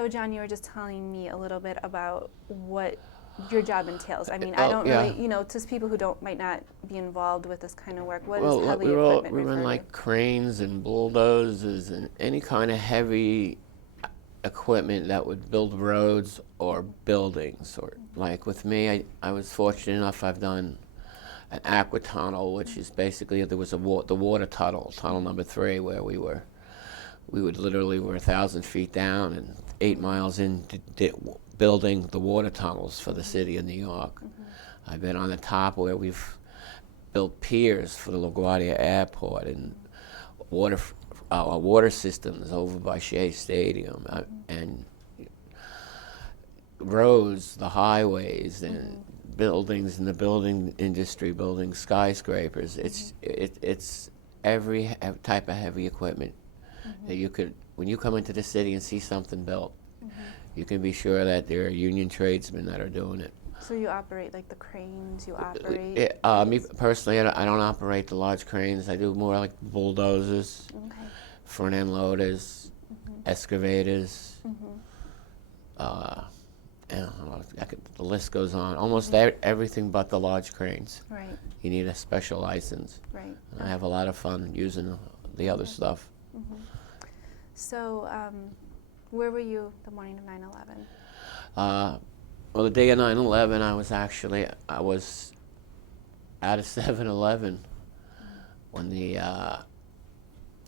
So, John, you were just telling me a little bit about what your job entails. I mean, I don't really, to people who might not be involved with this kind of work, what does heavy equipment we refer run to? like cranes and bulldozers and any kind of heavy equipment that would build roads or buildings. Or like with me, I was fortunate enough. I've done an aqua tunnel, which is basically there was the water tunnel, tunnel number 3, where we would literally were 1,000 feet down and 8 miles in building the water tunnels for the city of New York. I've been on the top where we've built piers for the LaGuardia Airport and water systems over by Shea Stadium and roads, the highways, and buildings in the building industry, building skyscrapers. It's every type of heavy equipment that you could. When you come into the city and see something built, you can be sure that there are union tradesmen that are doing it. So you operate like the cranes, you operate? Me personally, I don't operate the large cranes. I do more like bulldozers, front end loaders, excavators. And the list goes on. Almost everything but the large cranes. Right. You need a special license. Right. I have a lot of fun using the other stuff. So, where were you the morning of 9/11? Well, the day of 9/11, I was at a 7-Eleven when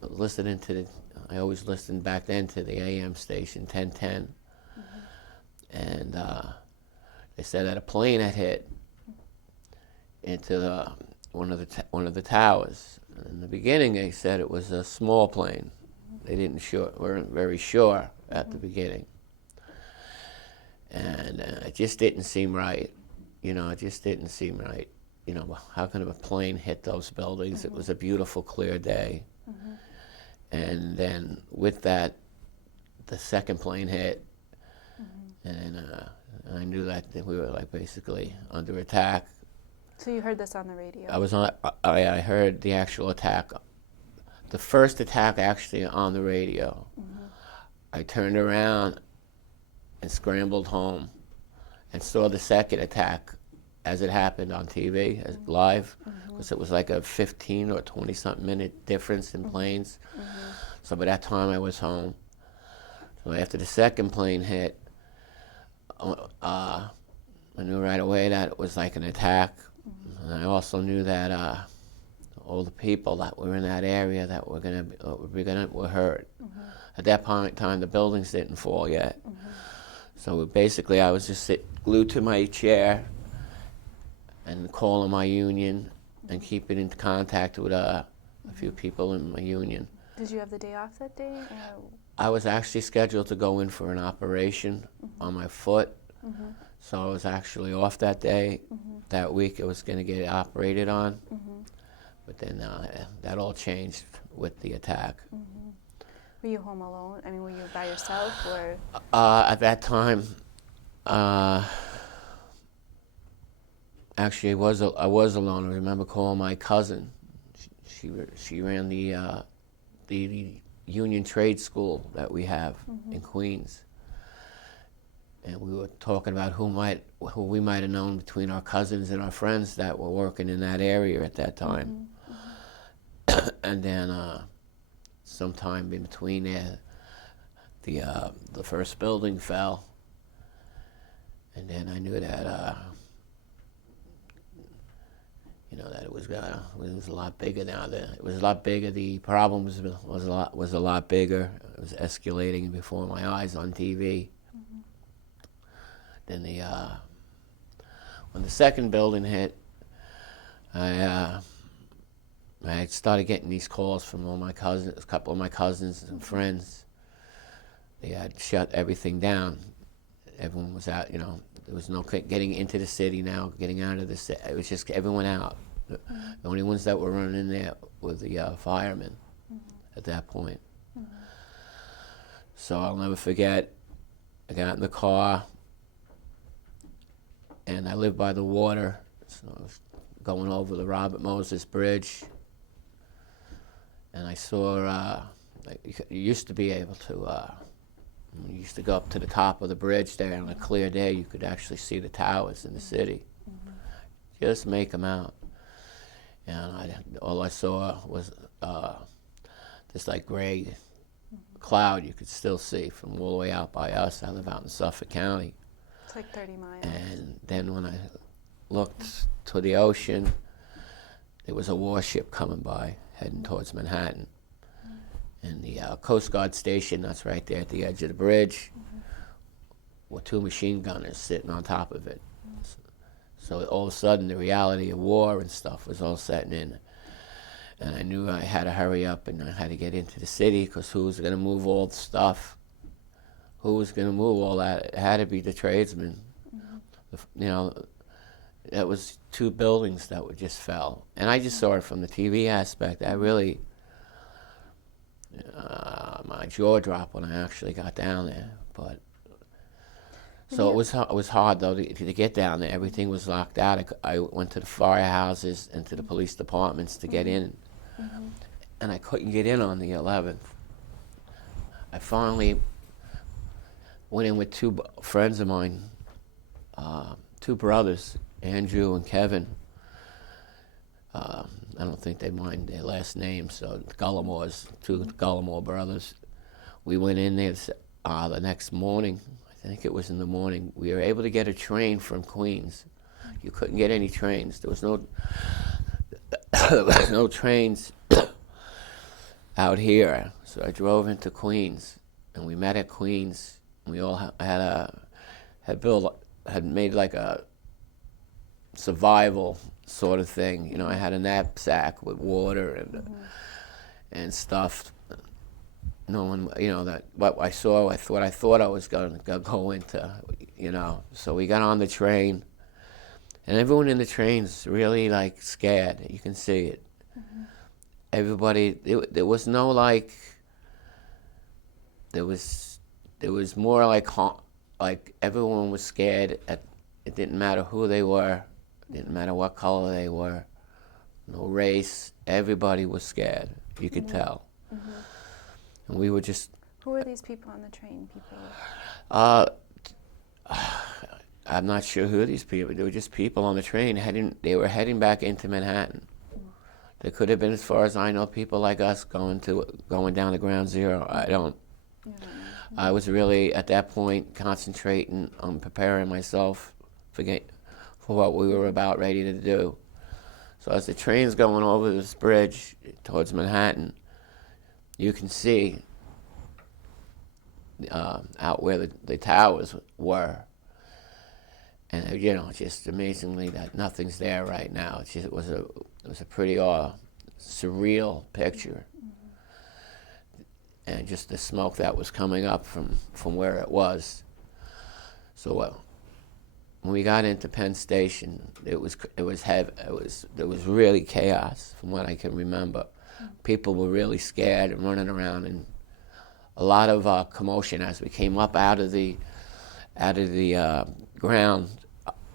listening to I always listened back then to the AM station 1010, and they said that a plane had hit into one of the towers. In the beginning, they said it was a small plane. They weren't very sure at the beginning. And it just didn't seem right. It just didn't seem right. How can a plane hit those buildings? It was a beautiful, clear day. And then with that, the second plane hit. And I knew that we were like basically under attack. So you heard this on the radio? I heard the actual attack. The first attack actually on the radio. I turned around and scrambled home and saw the second attack as it happened on TV, live, because it was like a 15 or 20-something minute difference in planes. So by that time I was home. So after the second plane hit, I knew right away that it was like an attack. And I also knew that all the people that were in that area that were hurt. At that point in time, the buildings didn't fall yet. So basically, I was just glued to my chair and calling my union and keeping in contact with a few people in my union. Did you have the day off that day? I was actually scheduled to go in for an operation on my foot. So I was actually off that day. That week I was going to get operated on. But then that all changed with the attack. Were you home alone? I mean, were you by yourself or? At that time, actually I was alone. I remember calling my cousin. She ran the union trade school that we have in Queens. And we were talking about who we might have known between our cousins and our friends that were working in that area at that time. And then sometime in between there, the first building fell. And then I knew that that it was a lot bigger now. It was a lot bigger. The problem was a lot bigger. It was escalating before my eyes on TV. Then when the second building hit, I started getting these calls from all my cousins, a couple of my cousins and friends. They had shut everything down. Everyone was out. There was no getting into the city now, getting out of the city. It was just everyone out. The only ones that were running in there were the firemen at that point. So I'll never forget, I got in the car, and I lived by the water, so I was going over the Robert Moses Bridge, and I saw, you used to be able to We used to go up to the top of the bridge there. On a clear day, you could actually see the towers in the city. Just make them out. And all I saw was this like gray cloud you could still see from all the way out by us. I live out in Suffolk County. It's like 30 miles. And then when I looked to the ocean, there was a warship coming by, heading towards Manhattan. And the Coast Guard station, that's right there at the edge of the bridge, with 2 machine gunners sitting on top of it. So all of a sudden, the reality of war and stuff was all setting in. And I knew I had to hurry up and I had to get into the city, because who was going to move all the stuff? Who was going to move all that? It had to be the tradesmen. You know, that was 2 buildings that would just fell. And I just saw it from the TV aspect. I really, my jaw dropped when I actually got down there. But so it was hard though to get down there. Everything was locked out. I went to the firehouses and to the police departments to get in, and I couldn't get in on the 11th. I finally went in with 2 friends of mine, 2 brothers, Andrew and Kevin. I don't think they mind their last names, so the Gullimores, 2 Gullimore brothers. We went in there the next morning. I think it was in the morning. We were able to get a train from Queens. You couldn't get any trains. There was no trains out here. So I drove into Queens, and we met at Queens. We all had made like a survival sort of thing. You know, I had a knapsack with water and stuff. No one, you know, that what I saw, what I thought I was going to go into, you know. So we got on the train, and everyone in the train's really like scared. You can see it. Everybody, there was no like. There was more like everyone was scared. It didn't matter who they were, it didn't matter what color they were, no race. Everybody was scared. You could tell. And we were just. Who were these people on the train? I'm not sure who these people. They were just people on the train They were heading back into Manhattan. They could have been, as far as I know, people like us going down to Ground Zero. I don't. I was really at that point concentrating on preparing myself for what we were about ready to do. So as the train's going over this bridge towards Manhattan, you can see out where the towers were, and you know, just amazingly that nothing's there right now. It was a pretty surreal picture, and just the smoke that was coming up from where it was. So when we got into Penn Station, there was really chaos from what I can remember. People were really scared and running around, and a lot of commotion as we came up out of the ground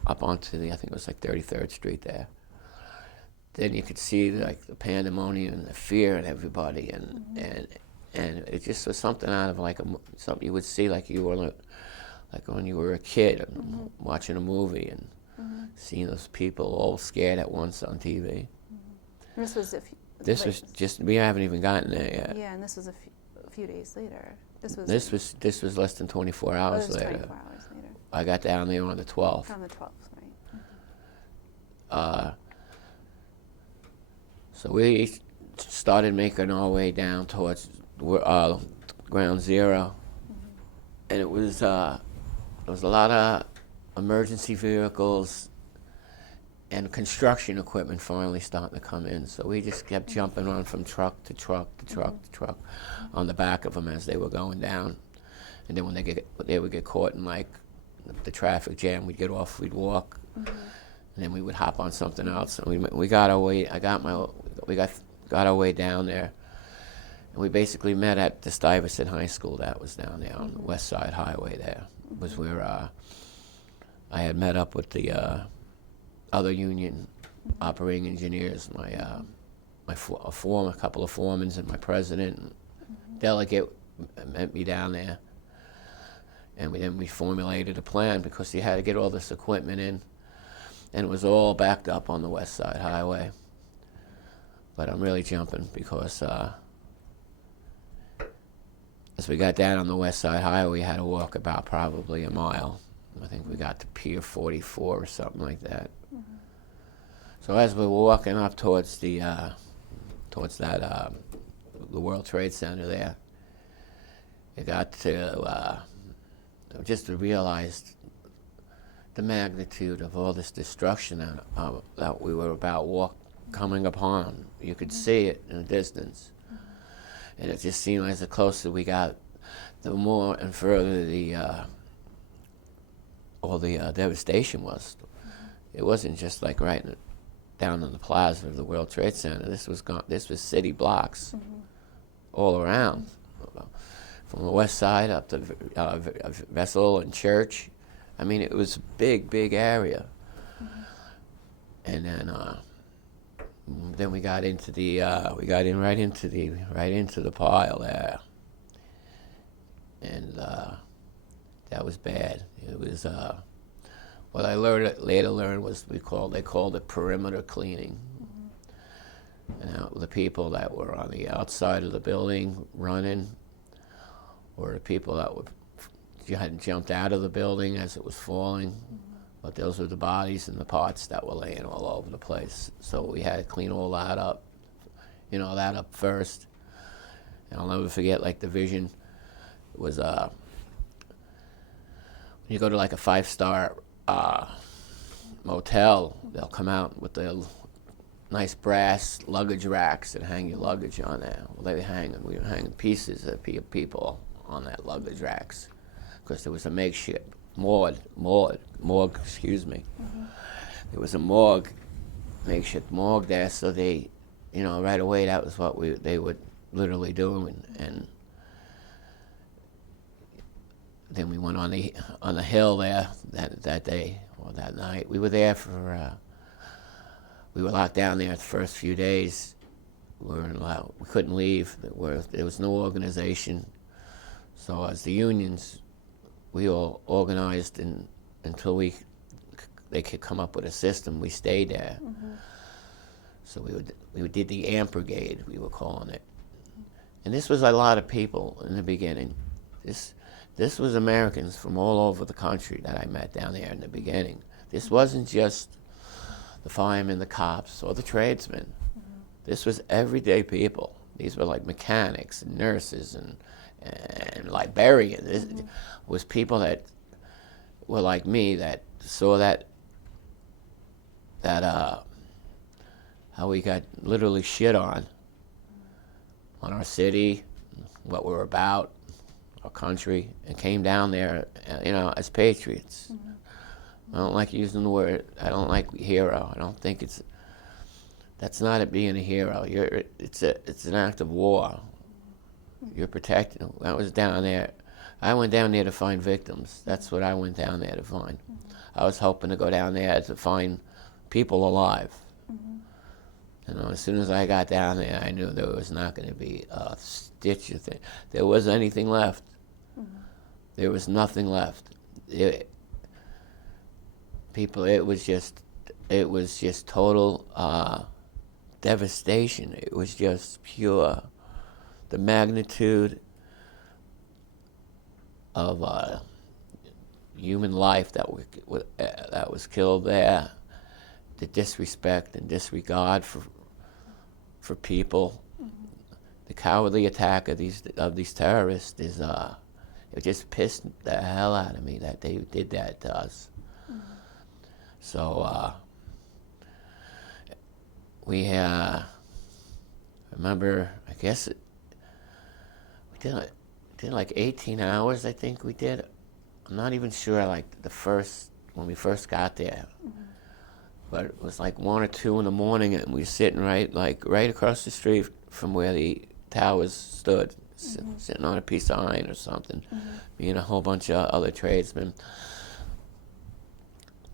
up onto I think it was like 33rd Street there. Then you could see like the pandemonium and the fear in everybody, and it just was something out of like something you would see like you were like when you were a kid watching a movie and seeing those people all scared at once on TV. This was was just, we haven't even gotten there yet. Yeah, and this was a few days later. This was less than 24 hours later. 24 hours later. I got down there on the 12th. On the 12th, right. So we started making our way down towards Ground Zero, and there was a lot of emergency vehicles and construction equipment finally starting to come in. So we just kept jumping on from truck to truck to truck to truck on the back of them as they were going down. And then when they would get caught in like the traffic jam, we'd get off, we'd walk, and then we would hop on something else. And we got our way. We got our way down there, and we basically met at the Stuyvesant High School that was down there on the West Side Highway. There was where I had met up with the other union operating engineers, a couple of foremen, and my president and delegate met me down there. And then we formulated a plan because you had to get all this equipment in, and it was all backed up on the West Side Highway. But I'm really jumping because as we got down on the West Side Highway, we had to walk about probably a mile. I think we got to Pier 44 or something like that. So as we were walking up towards the World Trade Center there, it got to just realized the magnitude of all this destruction that we were coming upon. You could see it in the distance. And it just seemed like the closer we got, the more and further all the devastation was. It wasn't just like down in the plaza of the World Trade Center. This was city blocks all around. From the west side up to Vessel and Church. I mean, it was a big, big area. And then we got into right into the pile there, and that was bad. It was what I later learned was they called it perimeter cleaning. And the people that were on the outside of the building running, or the people that had jumped out of the building as it was falling. But those were the bodies and the parts that were laying all over the place. So we had to clean all that up, first. And I'll never forget, like, the vision was, when you go to like a 5-star motel, they'll come out with the nice brass luggage racks and hang your luggage on there. Well, we were hanging pieces of people on that luggage racks, because there was a makeshift morgue, There was a makeshift morgue there, so they, right away that was what they would literally do, and then we went on the hill there that day or that night. We were there we were locked down there the first few days. We couldn't leave. There was no organization. So as the unions, we all organized until they could come up with a system. We stayed there. So we did the AMP Brigade, we were calling it. And this was a lot of people in the beginning. This was Americans from all over the country that I met down there in the beginning. This wasn't just the firemen, the cops, or the tradesmen. This was everyday people. These were like mechanics and nurses and librarians. This was people that were like me, that saw that how we got literally shit on our city, what we're about, our country, and came down there, as patriots. I don't like using the word. I don't like hero. I don't think that's not it being a hero. It's an act of war. You're protecting. I was down there. I went down there to find victims. That's what I went down there to find. I was hoping to go down there to find people alive. As soon as I got down there, I knew there was not going to be a stitch of thing. There wasn't anything left. There was nothing left. It was just total devastation. It was just pure. The magnitude of human life that was killed there, the disrespect and disregard for people, the cowardly attack of these terrorists it just pissed the hell out of me that they did that to us. So we remember, I guess we did like 18 hours, I think we did. I'm not even sure, like when we first got there. But it was like 1 or 2 in the morning, and we were sitting right across the street from where the towers stood, sitting on a piece of iron or something. Me and a whole bunch of other tradesmen.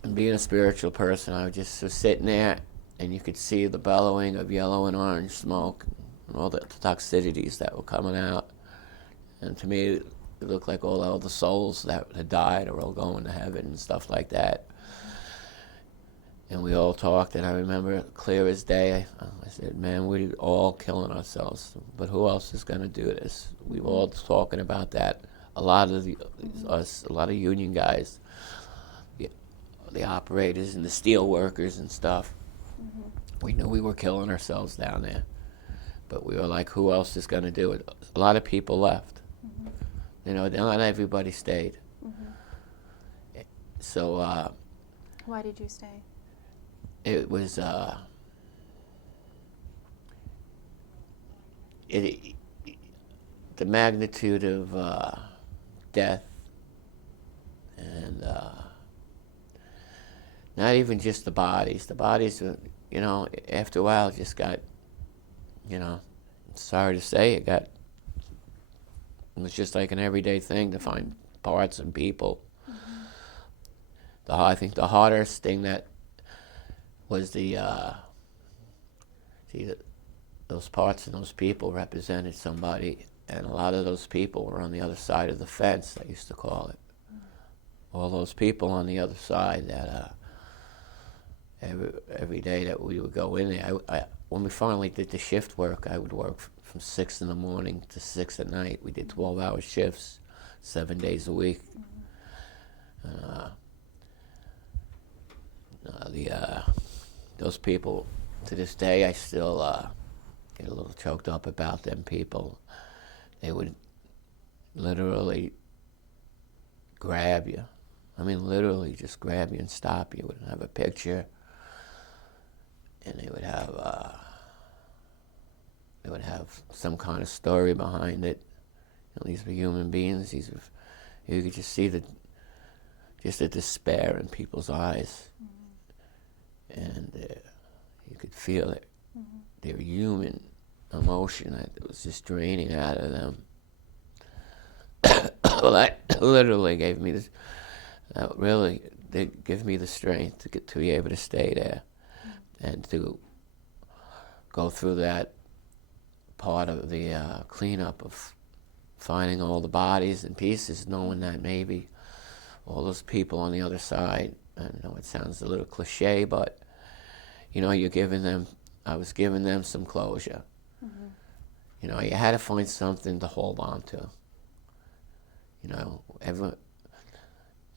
And being a spiritual person, I was just sitting there, and you could see the bellowing of yellow and orange smoke, and all the toxicities that were coming out. And to me, it looked like all the souls that had died are all going to heaven and stuff like that. And we all talked, and I remember clear as day, I said, man, we're all killing ourselves, but who else is going to do this? We were all talking about that. A lot of a lot of union guys, the operators and the steel workers and stuff, we knew we were killing ourselves down there. But we were like, who else is going to do it? A lot of people left. You know, not everybody stayed. So why did you stay? It was the magnitude of death, and not even just the bodies. The bodies, you know, after a while just got, you know, sorry to say, it was just like an everyday thing to find parts and people. I think the hardest thing that was those parts and those people represented somebody, and a lot of those people were on the other side of the fence, I used to call it. All those people on the other side that every day that we would go in there, when we finally did the shift work, I would work from 6 in the morning to 6 at night. We did 12-hour shifts, 7 days a week. Those people, to this day, I still get a little choked up about them people. They would literally grab you. I mean, literally just grab you and stop you. Would have a picture, and they would have some kind of story behind it. You know, these were human beings. You could just see the despair in people's eyes. And you could feel it. Their human emotion that was just draining out of them. Well, that literally gave me this. Really did give me the strength to be able to stay there, and to go through that part of the cleanup of finding all the bodies and pieces, knowing that maybe all those people on the other side. I know it sounds a little cliche, but you know, I was giving them some closure. You know, you had to find something to hold on to. You know,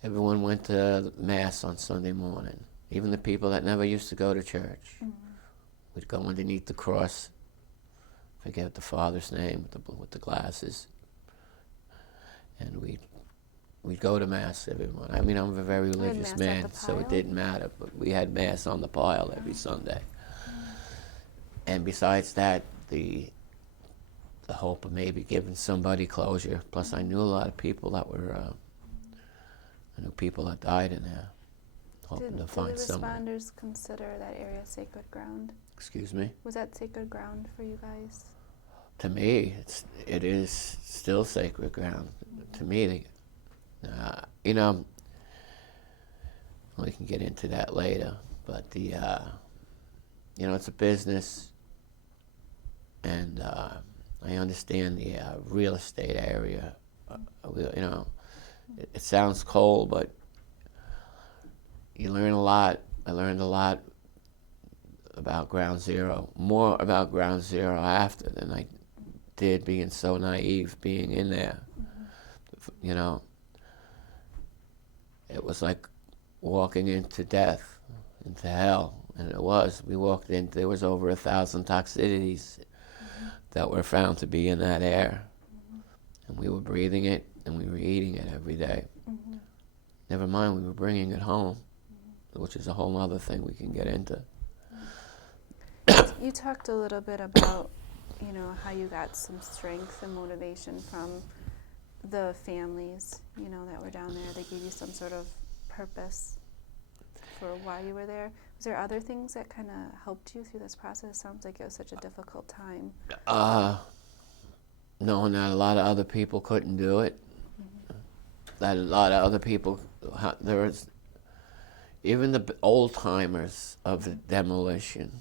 everyone went to Mass on Sunday morning. Even the people that never used to go to church would go underneath the cross, forget the Father's name with the glasses, and we'd go to Mass every morning. I mean, I'm a very religious man, so it didn't matter, but we had Mass on the pile every Sunday. And besides that, the hope of maybe giving somebody closure. Plus, I knew a lot of people that I knew people that died in there, hoping to find somebody. Did the responders consider that area sacred ground? Excuse me? Was that sacred ground for you guys? To me, it is still sacred ground. To me, you know, we can get into that later, but you know, it's a business, and I understand the real estate area. You know, it sounds cold, but you learn a lot. I learned a lot about Ground Zero, more about Ground Zero after than I did being so naive, being in there. You know, it was like walking into death, into hell, and it was. We walked in, there was over 1,000 toxicities that were found to be in that air. And we were breathing it, and we were eating it every day. Never mind, we were bringing it home, which is a whole other thing we can get into. You talked a little bit about, you know, how you got some strength and motivation from the families, you know, that were down there. They gave you some sort of purpose for why you were there. Was there other things that kind of helped you through this process? Sounds like it was such a difficult time. Knowing that a lot of other people couldn't do it. That a lot of other people, there was even the old timers of the demolition.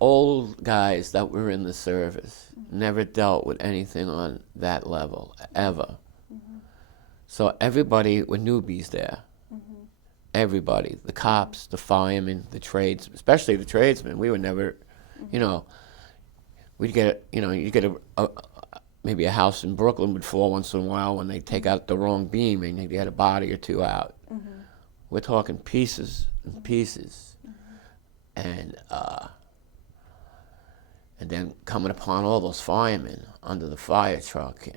old guys that were in the service never dealt with anything on that level, ever. So everybody were newbies there. Everybody, the cops, the firemen, the trades, especially the tradesmen. We were never, you know, we'd get, you get maybe a house in Brooklyn would fall once in a while when they take out the wrong beam and you get a body or two out. We're talking pieces and pieces. And then coming upon all those firemen under the fire truck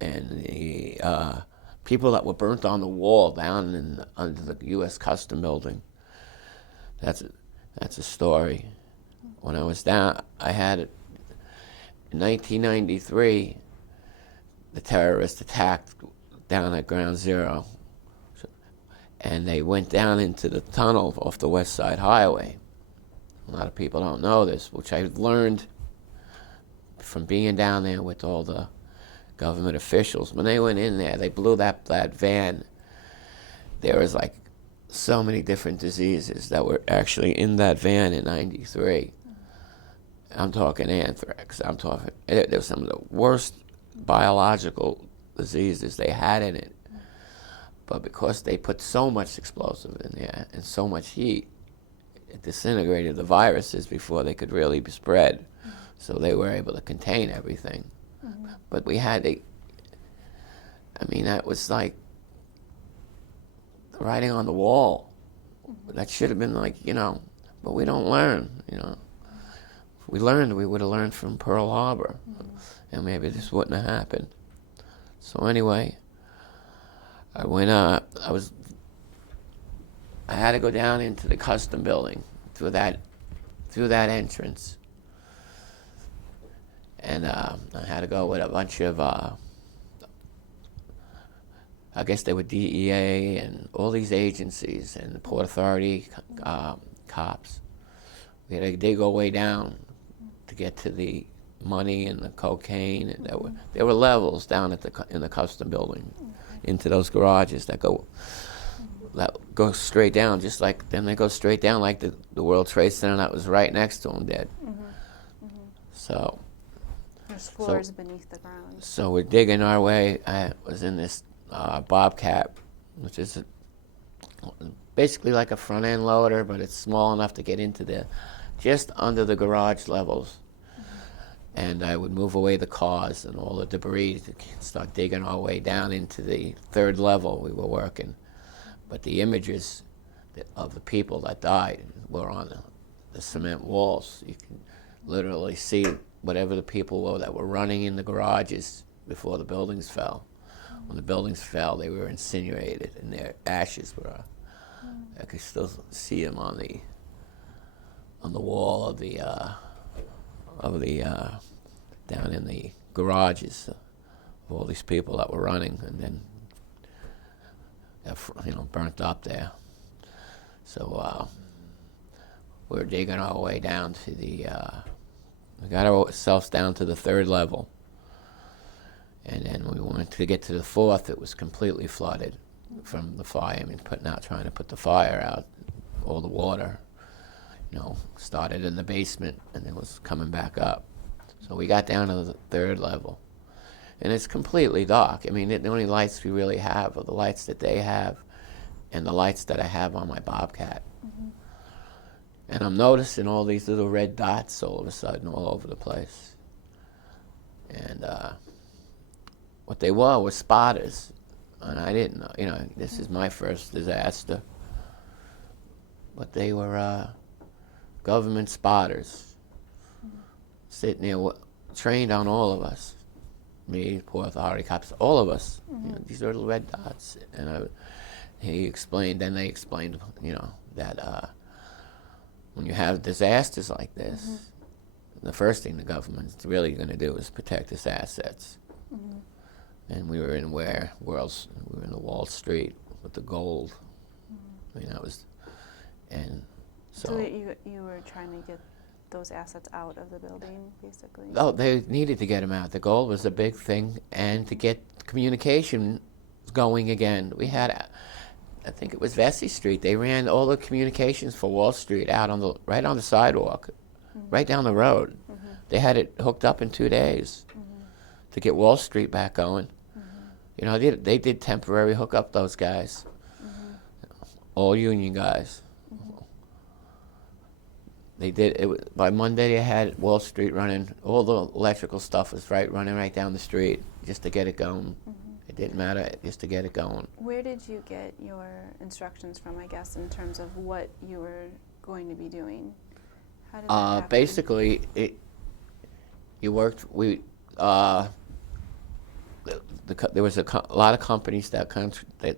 and the people that were burnt on the wall down under the U.S. Custom Building. That's a story. When I was down, I had it in 1993. The terrorists attacked down at Ground Zero, and they went down into the tunnel off the West Side Highway. A lot of people don't know this, which I learned from being down there with all the government officials. When they went in there, they blew that van. There was like so many different diseases that were actually in that van in '93. I'm talking anthrax. There was some of the worst biological diseases they had in it. But because they put so much explosive in there and so much heat, it disintegrated the viruses before they could really be spread. So they were able to contain everything. But we had that was like the writing on the wall. That should have been like, but we don't learn, If we learned, we would have learned from Pearl Harbor. And maybe this wouldn't have happened. So anyway, I went up, I had to go down into the custom building through that entrance. And I had to go with a bunch of, I guess they were DEA and all these agencies and the Port Authority cops. We had to dig our way down to get to the money and the cocaine. And there were levels down in the custom building into those garages that go straight down, just like, then they go straight down like the World Trade Center that was right next to them did. So there's floors beneath the ground. So we're digging our way. I was in this Bobcat, which is basically like a front end loader, but it's small enough to get into just under the garage levels. And I would move away the cars and all the debris to start digging our way down into the third level we were working. But the images of the people that died were on the cement walls. You can literally see whatever the people were that were running in the garages before the buildings fell. When the buildings fell, they were incinerated, and their ashes were. I could still see them on the wall of the down in the garages of all these people that were running, and then burnt up there. So we were digging our way down to we got ourselves down to the third level. And then we wanted to get to the fourth. It was completely flooded from the fire. Trying to put the fire out. All the water, started in the basement and it was coming back up. So we got down to the third level. And it's completely dark. The only lights we really have are the lights that they have and the lights that I have on my Bobcat. And I'm noticing all these little red dots all of a sudden all over the place. And what they were spotters. And I didn't know, this is my first disaster. But they were government spotters. Sitting there, trained on all of us. Me, Port Authority cops, all of us. These little red dots. And they explained, that when you have disasters like this, the first thing the government's really going to do is protect its assets. And we were in the Wall Street with the gold. So you were trying to get those assets out of the building, basically? Oh, they needed to get them out. The gold was a big thing, and to get communication going again. We had, I think it was Vesey Street. They ran all the communications for Wall Street out right on the sidewalk. right down the road. They had it hooked up in 2 days to get Wall Street back going. You know, they did temporary hook up those guys, all union guys. They did it by Monday. They had Wall Street running. All the electrical stuff was running right down the street just to get it going. It didn't matter, just to get it going. Where did you get your instructions from, I guess, in terms of what you were going to be doing? How did that happen? Basically, you worked. There was a lot of companies that the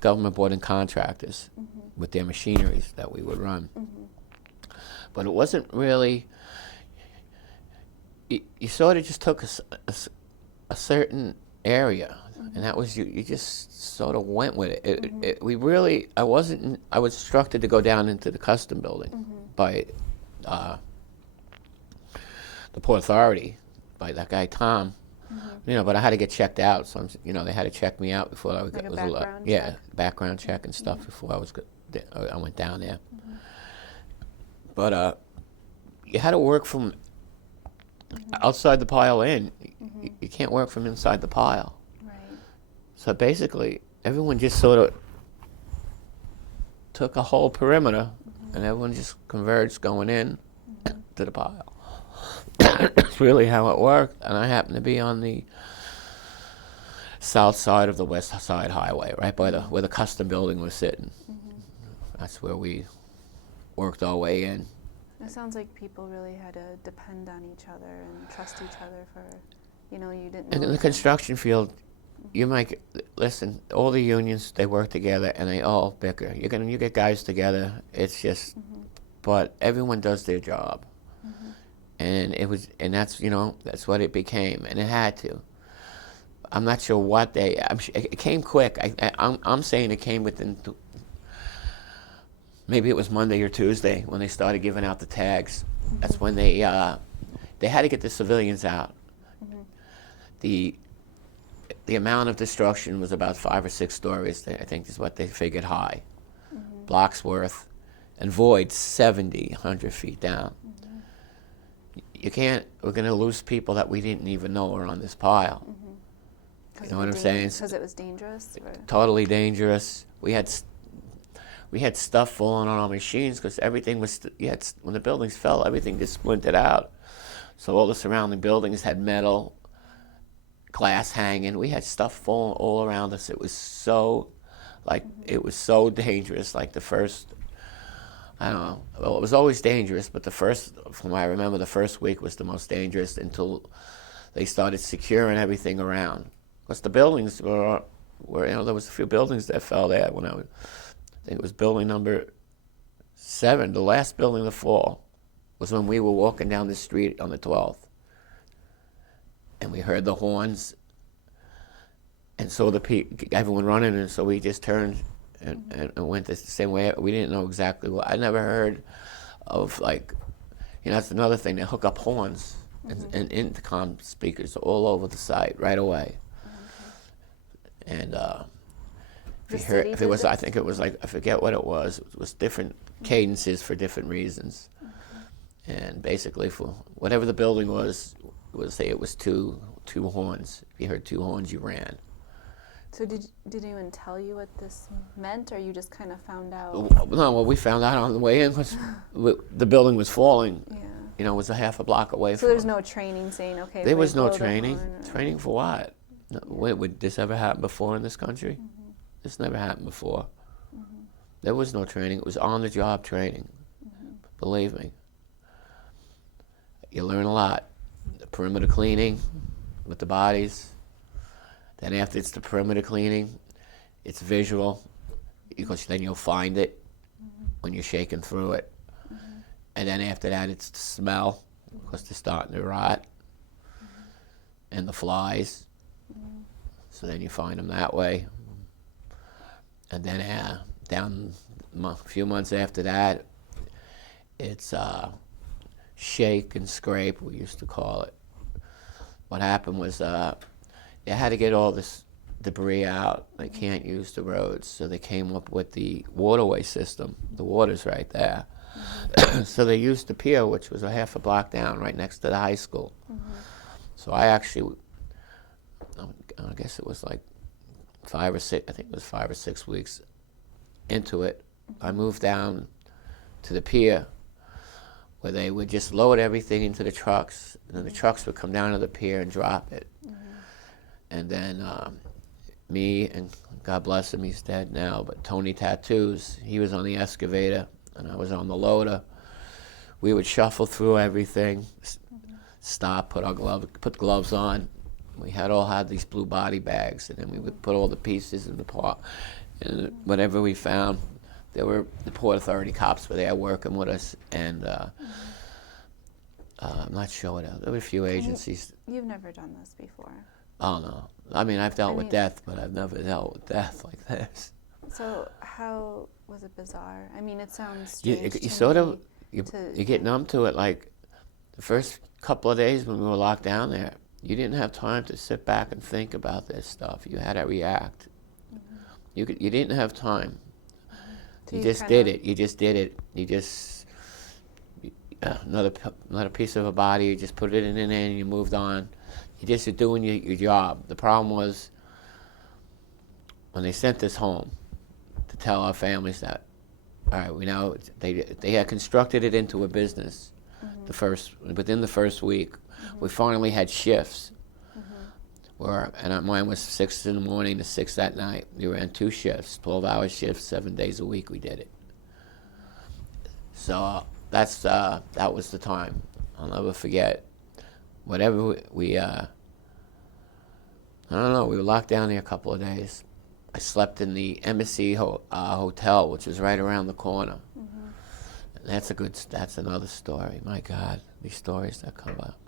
government brought in contractors with their machineries that we would run. But it wasn't really. You sort of just took a certain area, and that was you just sort of went with it. I was instructed to go down into the custom building by the Port Authority, by that guy Tom. You know, but I had to get checked out. So they had to check me out before I would Like get a background check? background check and stuff before I went down there. But you had to work from outside the pile in. You can't work from inside the pile. Right. So basically, everyone just sort of took a whole perimeter, and everyone just converged going in to the pile. That's really how it worked. And I happened to be on the south side of the West Side Highway, right by where the custom building was sitting. That's where we worked our way in. It sounds like people really had to depend on each other and trust each other for, you didn't know. And in the construction field, you might listen. All the unions, they work together and they all bicker. You get guys together. It's just, but everyone does their job, and that's what it became, and it had to. I'm not sure what it came quick. I'm saying it came within. Maybe it was Monday or Tuesday when they started giving out the tags. That's when they had to get the civilians out. The amount of destruction was about 5 or 6 stories. I think is what they figured high. Blocks worth, and voids 70, 100 feet down. You can't. We're going to lose people that we didn't even know were on this pile. You know what I'm saying? Because it was dangerous? Or? Totally dangerous. We had stuff falling on our machines because everything was. When the buildings fell, everything just splintered out. So all the surrounding buildings had metal, glass hanging. We had stuff falling all around us. It was so, it was so dangerous. Like the first, I don't know. Well, it was always dangerous, but from what I remember, the first week was the most dangerous until they started securing everything around. Because the buildings were there was a few buildings that fell there when I think it was building number 7, the last building to fall, was when we were walking down the street on the 12th. And we heard the horns and saw everyone running, and so we just turned and went the same way. We didn't know exactly what. I never heard of, that's another thing. They hook up horns and intercom speakers all over the site right away. And if it was, I think it was I forget what it was. It was different cadences for different reasons. And basically, for whatever the building was, it was two horns. If you heard 2 horns, you ran. So did anyone tell you what this meant, or you just kind of found out? No, well, we found out on the way in because the building was falling. Yeah. It was a half a block away from. So there's no training saying, okay. There was no blow the training. horn, or... Training for what? Would this ever happen before in this country? This never happened before. There was no training. It was on-the-job training. Believe me. You learn a lot. The perimeter cleaning with the bodies. Then after it's the perimeter cleaning, it's visual, because then you'll find it when you're shaking through it. And then after that, it's the smell, because they're starting to rot, and the flies. So then you find them that way. And then down a few months after that, it's shake and scrape, we used to call it. What happened was they had to get all this debris out. They can't use the roads, so they came up with the waterway system. The water's right there. So they used the pier, which was a half a block down, right next to the high school. So I actually, I guess it was like 5 or 6, I think it was 5 or 6 weeks into it. I moved down to the pier where they would just load everything into the trucks, and then the trucks would come down to the pier and drop it. And then me, and God bless him, he's dead now, but Tony Tattoos, he was on the excavator and I was on the loader. We would shuffle through everything, stop, put gloves on. We all had these blue body bags, and then we would put all the pieces in the pot, and whatever we found, the Port Authority cops were there working with us, and I'm not sure what else. There were a few agencies. You've never done this before. Oh no, I mean I've dealt with death, but I've never dealt with death like this. So how was it bizarre? I mean, it sounds strange You to sort of me you get numb to it. Like the first couple of days when we were locked down there, you didn't have time to sit back and think about this stuff. You had to react. You didn't have time. So You just did it. You just did it. You just another piece of a body. You just put it in there and you moved on. You just were doing your job. The problem was when they sent us home to tell our families that, all right, we now they had constructed it into a business. Within the first week, we finally had shifts. And mine was 6 in the morning to 6 at night. We ran 2 shifts, 12-hour shifts, 7 days a week. We did it. So that was the time. I'll never forget. Whatever I don't know. We were locked down there a couple of days. I slept in the Embassy Hotel, which is right around the corner. And that's another story. My God, these stories that come up.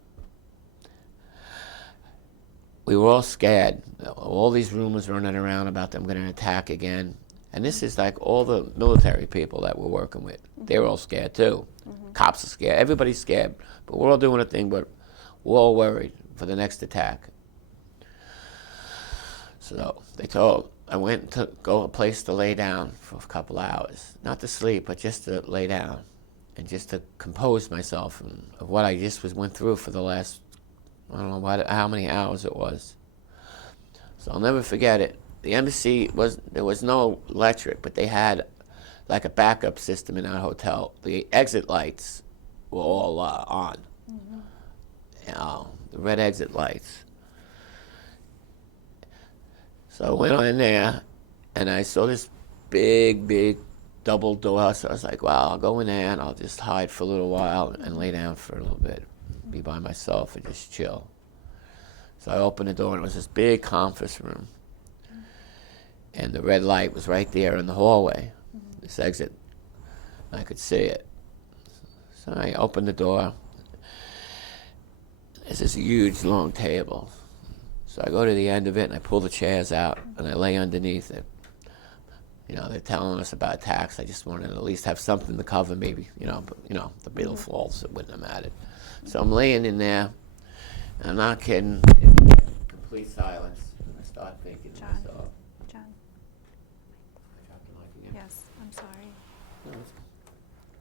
We were all scared. All these rumors running around about them going to attack again. And this is like all the military people that we're working with. They were all scared too. Cops are scared. Everybody's scared. But we're all doing a thing, but we're all worried for the next attack. So I went to go a place to lay down for a couple hours. Not to sleep, but just to lay down. And just to compose myself of what I just went through for the last, I don't know how many hours it was. So I'll never forget it. The embassy there was no electric, but they had like a backup system in our hotel. The exit lights were all on. The red exit lights. So I went in there, and I saw this big double door. So I was like, wow, I'll go in there, and I'll just hide for a little while and lay down for a little bit, be by myself and just chill. So I opened the door, and it was this big conference room. And the red light was right there in the hallway, this exit. I could see it. So I opened the door. There's this huge, long table. So I go to the end of it, and I pull the chairs out, and I lay underneath it. They're telling us about attacks. I just wanted to at least have something to cover me, the bill falls, it wouldn't have mattered. So I'm laying in there, and I'm not kidding, complete silence. And I start thinking to myself. John. I dropped the mic again. Yes, I'm sorry. No, it's